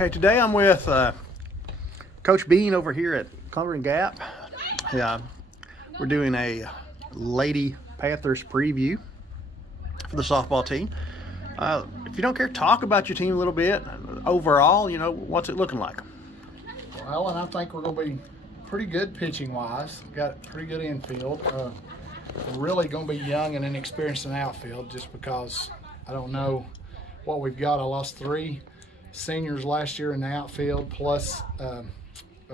Okay, today I'm with Coach Bean over here at Cumberland Gap. We're doing a Lady Panthers preview for the softball team. If you don't care, talk about your team a little bit. Overall, what's it looking like? Well, and I think we're going to be pretty good pitching-wise. Got pretty good infield. We're really going to be young and inexperienced in outfield just because I don't know what we've got. I lost 3 seniors last year in the outfield, plus a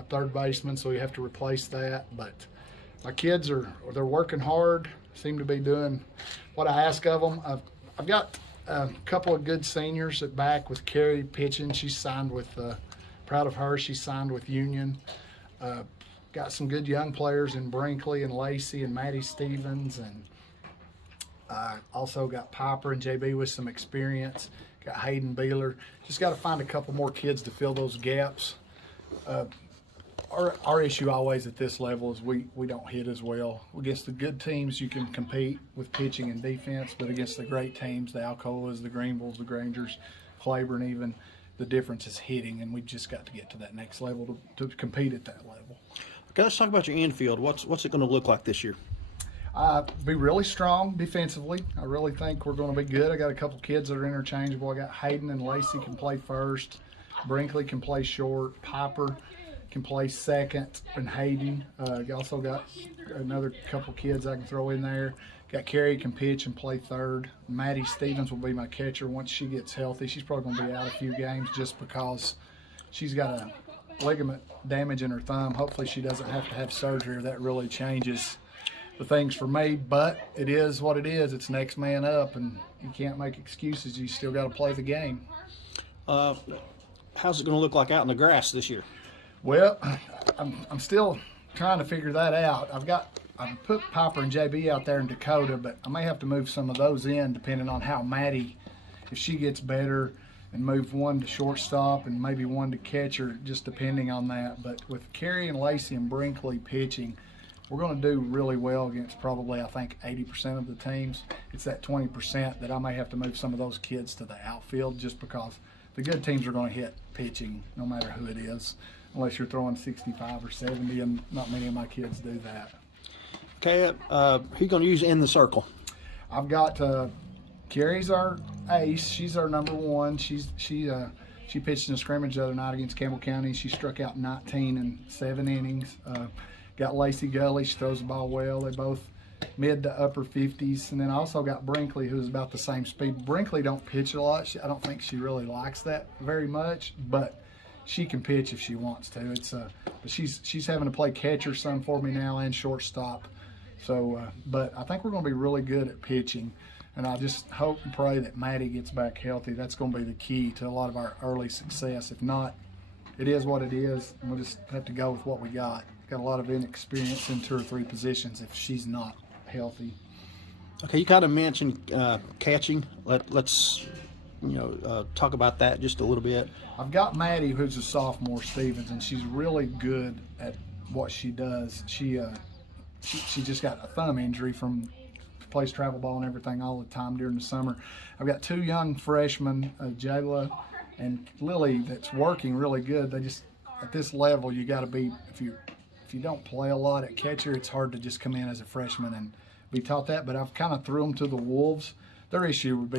third baseman, so we have to replace that. But my kids they're working hard, seem to be doing what I ask of them. I've got a couple of good seniors at back with Carrie pitching. She's signed with, proud of her, she signed with Union. Got some good young players in Brinkley and Lacey and Maddie Stevens, and also got Piper and JB with some experience. Got Hayden Beeler. Just got to find a couple more kids to fill those gaps. Our issue always at this level is we don't hit as well. Against the good teams, you can compete with pitching and defense, but against the great teams, the Alcoas, the Greenvilles, the Grangers, Claiborne even, the difference is hitting, and we've just got to get to that next level to compete at that level. Okay, let's talk about your infield. What's it going to look like this year? Be really strong defensively. I really think we're going to be good. I got a couple kids that are interchangeable. I got Hayden and Lacey can play first. Brinkley can play short. Piper can play second, and Hayden. Also got another couple kids I can throw in there. Got Carrie can pitch and play third. Maddie Stevens will be my catcher once she gets healthy. She's probably going to be out a few games just because she's got a ligament damage in her thumb. Hopefully she doesn't have to have surgery, or that really changes the things for me. But it is what it is. It's next man up, and you can't make excuses. You still got to play the game. How's it going to look like out in the grass this year? Well, I'm still trying to figure that out. I've put Piper and JB out there in Dakota, but I may have to move some of those in depending on how Maddie, if she gets better, and move one to shortstop and maybe one to catcher, just depending on that. But with Carrie and Lacey and Brinkley pitching, we're going to do really well against probably, I think, 80% of the teams. It's that 20% that I may have to move some of those kids to the outfield just because the good teams are going to hit pitching no matter who it is, unless you're throwing 65 or 70, and not many of my kids do that. Okay, who are you going to use in the circle? I've got Carrie's our ace. She's our number one. She pitched in a scrimmage the other night against Campbell County. She struck out 19 in 7 innings. Got Lacey Gully. She throws the ball well. They both mid to upper 50s. And then I also got Brinkley, who's about the same speed. Brinkley don't pitch a lot. I don't think she really likes that very much, but she can pitch if she wants to. But she's having to play catcher some for me now and shortstop. So, but I think we're going to be really good at pitching. And I just hope and pray that Maddie gets back healthy. That's going to be the key to a lot of our early success. If not, it is what it is, and we'll just have to go with what we got. Got a lot of inexperience in 2 or 3 positions if she's not healthy. Okay, you kind of mentioned catching. Let's talk about that just a little bit. I've got Maddie, who's a sophomore, Stevens, and she's really good at what she does. She just got a thumb injury from plays travel ball and everything all the time during the summer. I've got 2 young freshmen, Jayla and Lily, that's working really good. They just, at this level, you got to be, if you don't play a lot at catcher, it's hard to just come in as a freshman and be taught that. But I've kind of threw them to the wolves. Their issue would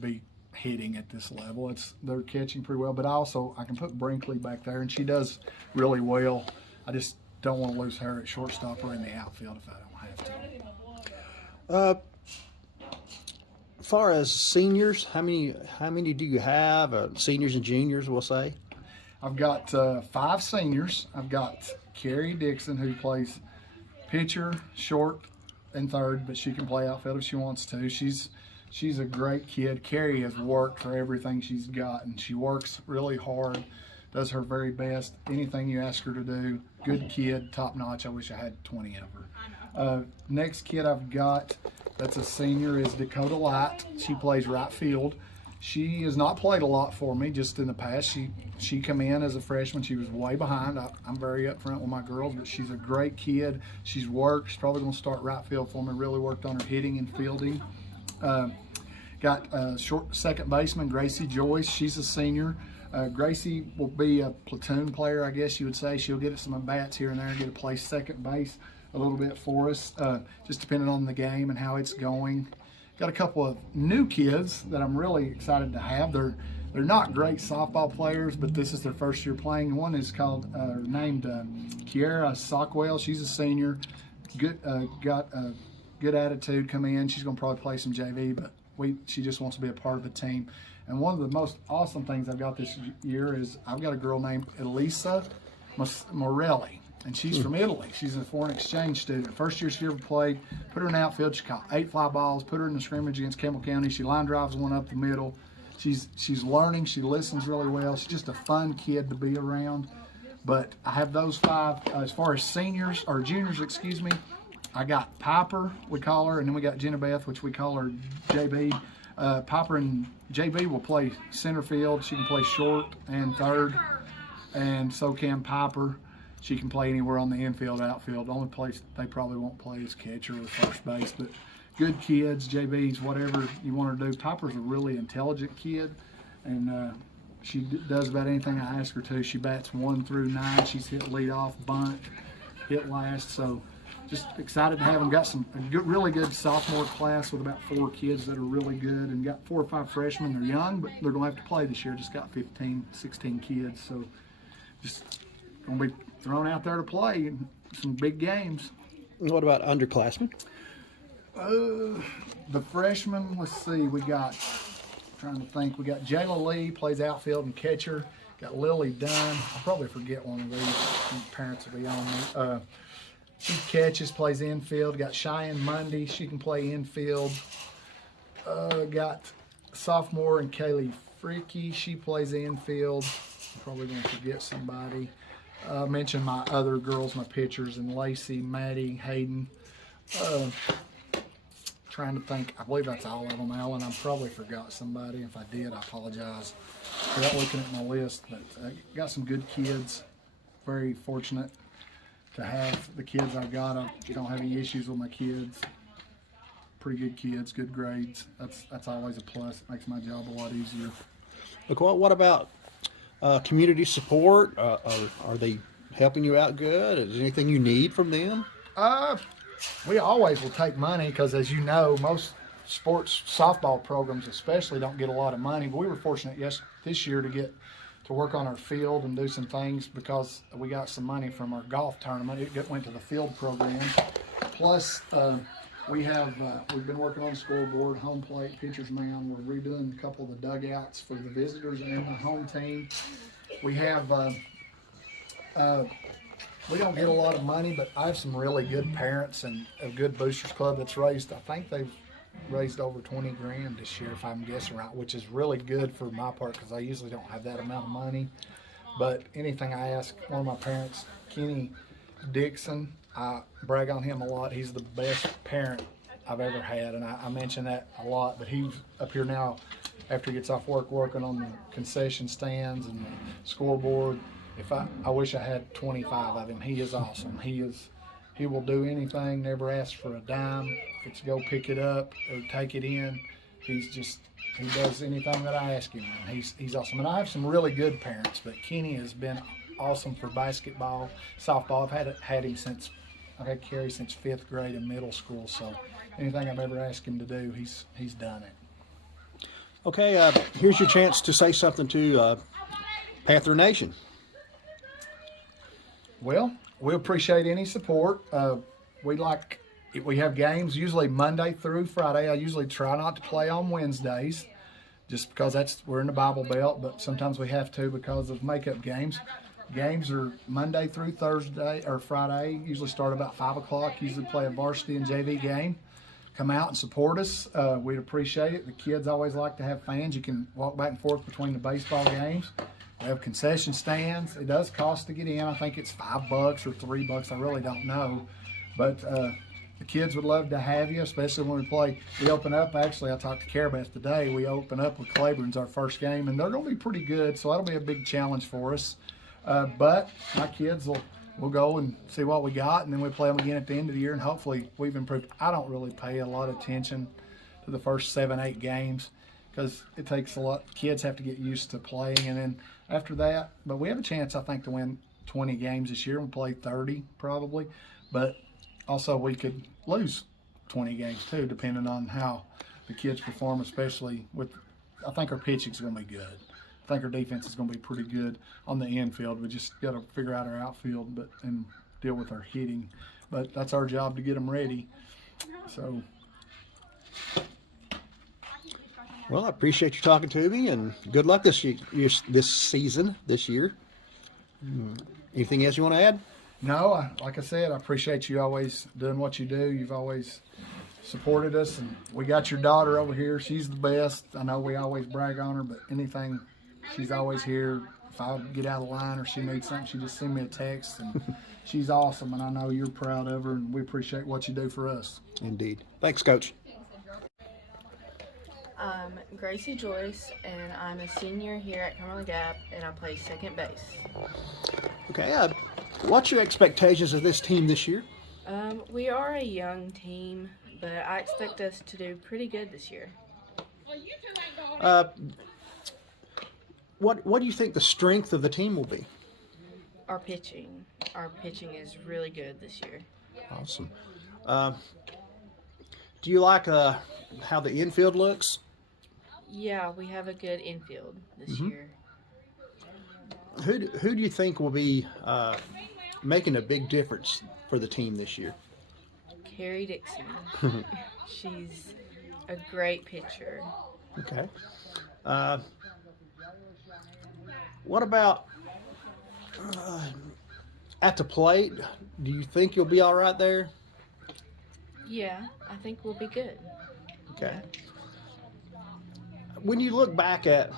be hitting at this level. They're catching pretty well, but I can put Brinkley back there, and she does really well. I just don't want to lose her at shortstop or in the outfield if I don't have to. As far as seniors, how many do you have? Seniors and juniors, we'll say. I've got 5 seniors. I've got Carrie Dixon, who plays pitcher, short, and third, but she can play outfield if she wants to. She's a great kid. Carrie has worked for everything she's got, and she works really hard, does her very best. Anything you ask her to do, good kid, top notch. I wish I had 20 of her. Next kid I've got that's a senior is Dakota Light. She plays right field. She has not played a lot for me just in the past. She come in as a freshman. She was way behind. I'm very upfront with my girls, but she's a great kid. She's worked. She's probably going to start right field for me. Really worked on her hitting and fielding. Got short second baseman Gracie Joyce. She's a senior. Gracie will be a platoon player, I guess you would say. She'll get some at-bats here and there and get to play second base a little bit for us, just depending on the game and how it's going. Got a couple of new kids that I'm really excited to have. They're not great softball players, but this is their first year playing. One is named Kiara Sockwell. She's a senior. Got a good attitude. Come in. She's going to probably play some JV, but she just wants to be a part of the team. And one of the most awesome things I've got this year is I've got a girl named Elisa Morelli, and she's from Italy. She's a foreign exchange student. First year she ever played. Put her in the outfield. She caught 8 fly balls. Put her in the scrimmage against Campbell County. She line drives one up the middle. She's learning. She listens really well. She's just a fun kid to be around. But I have those 5. As far as juniors, excuse me, I got Piper, we call her, and then we got Jenna Beth, which we call her JB. Piper and JB will play center field. She can play short and third, and so can Piper. She can play anywhere on the infield, outfield. The only place they probably won't play is catcher or first base. But good kids, JB's, whatever you want to do. Piper's a really intelligent kid, and she does about anything I ask her to. She bats 1 through 9. She's hit leadoff, bunt, hit last. So just excited to have them. Got really good sophomore class with about 4 kids that are really good, and got 4 or 5 freshmen. They're young, but they're going to have to play this year. Just got 15, 16 kids. So just going to be thrown out there to play in some big games. What about underclassmen? The freshmen, let's see, we got Jayla Lee, plays outfield and catcher. Got Lily Dunn. I'll probably forget one of these. Parents will be on me. She catches, plays infield. Got Cheyenne Mundy. She can play infield. Got sophomore and Kaylee Freaky. She plays infield. I'm probably going to forget somebody. Mention my other girls, my pitchers, and Lacey, Maddie, Hayden. Trying to think. I believe that's all of them, Alan. I probably forgot somebody. If I did, I apologize. Without looking at my list, but I got some good kids. Very fortunate to have the kids I've got. I don't have any issues with my kids. Pretty good kids, good grades. That's always a plus. It makes my job a lot easier. Look, what about community support? Are they helping you out good? Is there anything you need from them? We always will take money because, as you know, most sports softball programs especially don't get a lot of money. But we were fortunate this year to work on our field and do some things because we got some money from our golf tournament. It went to the field program. Plus, we've been working on the scoreboard, home plate, pitcher's mound. We're redoing a couple of the dugouts for the visitors and the home team. We have we don't get a lot of money, but I have some really good parents and a good boosters club that's raised. I think they've raised over 20 grand this year, if I'm guessing right, which is really good for my part because I usually don't have that amount of money. But anything I ask, one of my parents, Kenny Dixon, I brag on him a lot. He's the best parent I've ever had, and I mention that a lot. But he's up here now after he gets off work working on the concession stands and the scoreboard. I wish I had 25 of him. He is awesome. He will do anything, never asks for a dime. If it's go pick it up or take it in, he does anything that I ask him. And he's awesome. And I have some really good parents, but Kenny has been awesome for basketball, softball. I've had him since I've had Kerry since 5th grade in middle school. So anything I've ever asked him to do, he's done it. Okay, here's your chance to say something to Panther Nation. Well, we appreciate any support. We have games usually Monday through Friday. I usually try not to play on Wednesdays just because we're in the Bible Belt, but sometimes we have to because of makeup games. Games are Monday through Thursday or Friday, usually start about 5 o'clock, usually play a varsity and JV game. Come out and support us. We'd appreciate it. The kids always like to have fans. You can walk back and forth between the baseball games. We have concession stands. It does cost to get in. I think it's $5 or $3. I really don't know. But the kids would love to have you, especially when we play. We open up, actually, I talked to Carabeth today. We open up with Claiborne's our first game, and they're going to be pretty good, so that'll be a big challenge for us. But my kids we'll go and see what we got, and then we play them again at the end of the year, and hopefully we've improved. I don't really pay a lot of attention to the first 7-8 games because it takes a lot. Kids have to get used to playing, and then after that. But we have a chance, I think, to win 20 games this year. We'll play 30 probably. But also we could lose 20 games too, depending on how the kids perform, especially with, I think our pitching's going to be good. I think our defense is going to be pretty good on the infield. We just got to figure out our outfield and deal with our hitting. But that's our job to get them ready. So. Well, I appreciate you talking to me, and good luck this year, this year. Anything else you want to add? No, like I said, I appreciate you always doing what you do. You've always supported us, and we got your daughter over here. She's the best. I know we always brag on her, but anything, she's always here. If I get out of line or she needs something, she just send me a text, and she's awesome, and I know you're proud of her, and we appreciate what you do for us. Indeed. Thanks, Coach. I'm Gracie Joyce, and I'm a senior here at Cumberland Gap, and I play second base. Okay, what's your expectations of this team this year? We are a young team, but I expect us to do pretty good this year. What do you think the strength of the team will be? Our pitching. Our pitching is really good this year. Awesome. Do you like how the infield looks? Yeah, we have a good infield this year. Who do you think will be making a big difference for the team this year? Carrie Dixon. She's a great pitcher. Okay. What about at the plate? Do you think you'll be all right there? Yeah, I think we'll be good. Okay. When you look back at,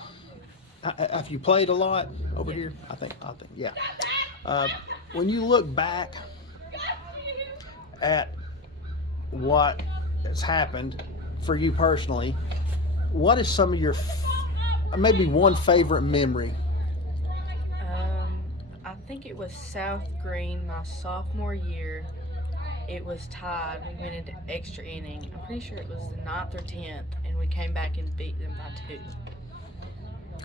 have you played a lot over here? I think, yeah. When you look back at what has happened for you personally, what is some of your, maybe one favorite memory? I think it was South Green my sophomore year. It was tied. We went into extra inning. I'm pretty sure it was the 9th or 10th, and we came back and beat them by 2.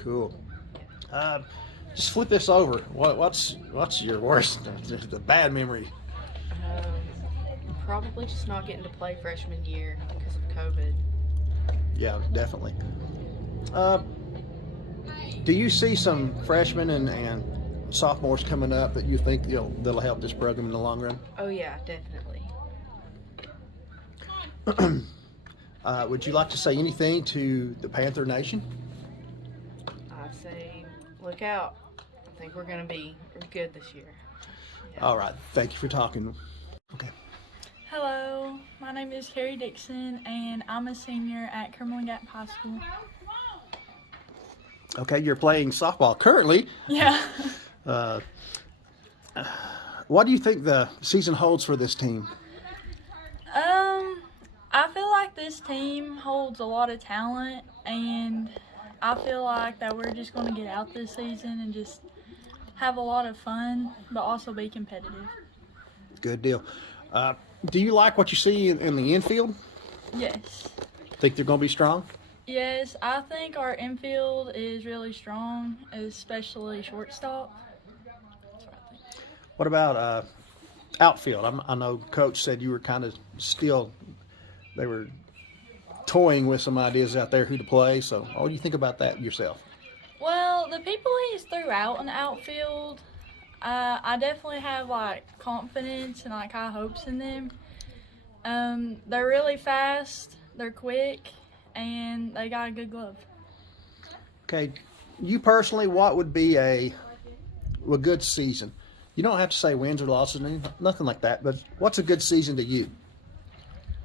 Cool. Just flip this over. What's your worst, the bad memory? Probably just not getting to play freshman year because of COVID. Yeah, definitely. Do you see some freshmen and sophomores coming up that you think that'll help this program in the long run? Oh yeah, definitely. Would you like to say anything to the Panther Nation? I say, look out. I think we're going to be good this year. Yeah. All right. Thank you for talking. Okay. Hello, my name is Carrie Dixon, and I'm a senior at Cumberland Gap High School. Okay, you're playing softball currently. Yeah. What do you think the season holds for this team? I feel like this team holds a lot of talent, and I feel like that we're just going to get out this season and just have a lot of fun, but also be competitive. Good deal. Do you like what you see in the infield? Yes. Think they're going to be strong? Yes, I think our infield is really strong, especially shortstop. That's what I think. What about outfield? I know Coach said you were kind of still, they were toying with some ideas out there who to play. So what do you think about that yourself? Well, the people he's threw out in the outfield, I definitely have like confidence and like high hopes in them. They're really fast, they're quick, and they got a good glove. Okay, you personally, what would be a good season? You don't have to say wins or losses, nothing like that, but what's a good season to you?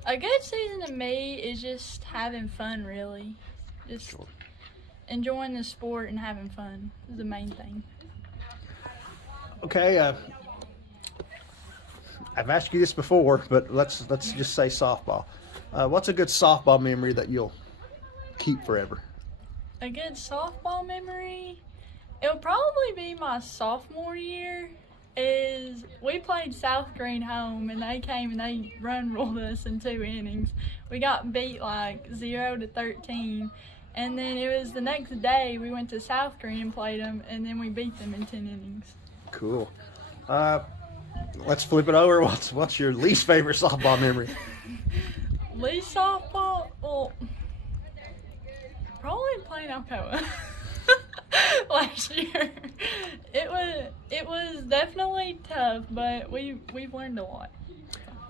A good season to me is just having fun, really. Just enjoying the sport and having fun is the main thing. Okay, I've asked you this before, but let's just say softball. What's a good softball memory that you'll keep forever? A good softball memory? It'll probably be my sophomore year. We played South Green home, and they came and they run-rolled us in 2 innings. We got beat like 0-13, And then it was the next day we went to South Green and played them, and then we beat them in 10 innings. Cool. Let's flip it over. What's your least favorite softball memory? Least softball? Well, probably playing Alcoa last year. It was definitely tough, but we've learned a lot.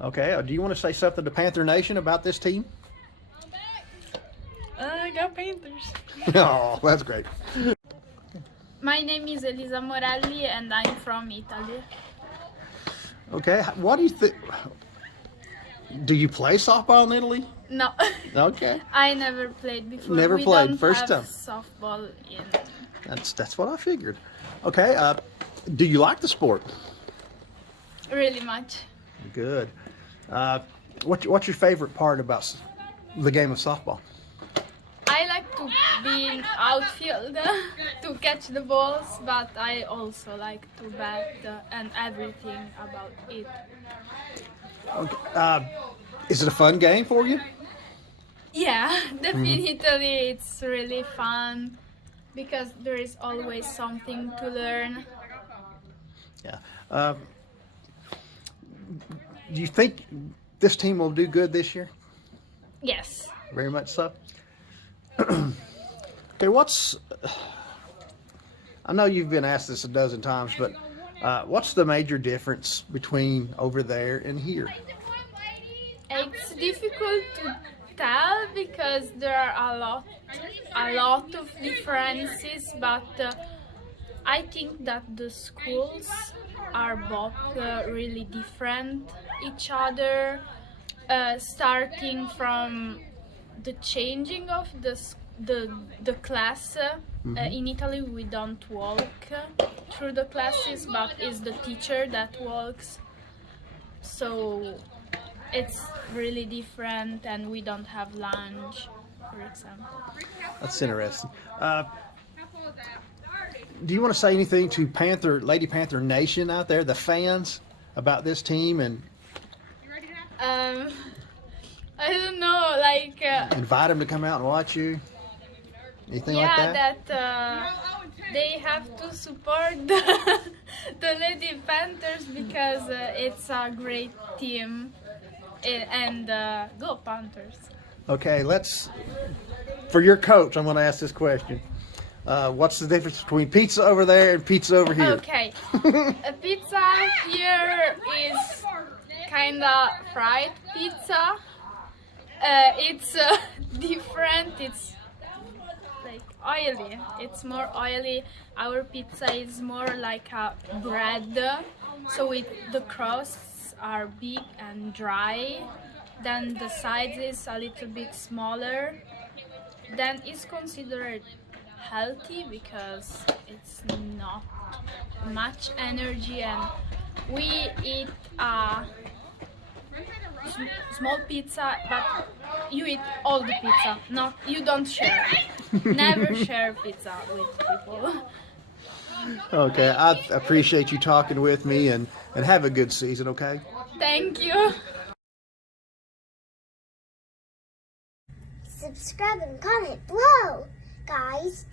Okay. Do you want to say something to Panther Nation about this team? Go Panthers. Oh, that's great. My name is Elisa Morelli and I'm from Italy. Okay. What do you think? Do you play softball in Italy? No, Okay. I never played before. Never we played, don't first have time. softball in. That's what I figured. Okay. Do you like the sport? Really much. Good. What's your favorite part about the game of softball? I like to be in outfield to catch the balls, but I also like to bat and everything about it. Okay. Is it a fun game for you? Yeah, definitely it's really fun because there is always something to learn. Yeah. Do you think this team will do good this year? Yes. Very much so. Okay, I know you've been asked this a dozen times, but what's the major difference between over there and here? It's difficult to tell because there are a lot of differences, but I think that the schools are both really different each other, starting from the changing of the class. In Italy we don't walk through the classes, but it's the teacher that walks, so it's really different, and we don't have lunch, for example. That's interesting. Do you want to say anything to Lady Panther Nation out there, the fans, about this team, and I don't know, like invite them to come out and watch you? Anything like that? They have to support the Lady Panthers because it's a great team, and go Panthers. Okay, for your coach, I'm going to ask this question. What's the difference between pizza over there and pizza over here? Okay, a pizza here is kind of fried pizza. It's different. It's like oily. It's more oily. Our pizza is more like a bread. So the crusts are big and dry. Then the sides is a little bit smaller. Then it's considered healthy because it's not much energy, and we eat a small pizza, but you eat all the pizza. You don't share. Never share pizza with people. Okay, I appreciate you talking with me, and have a good season, okay? Thank you. Subscribe and comment below, guys.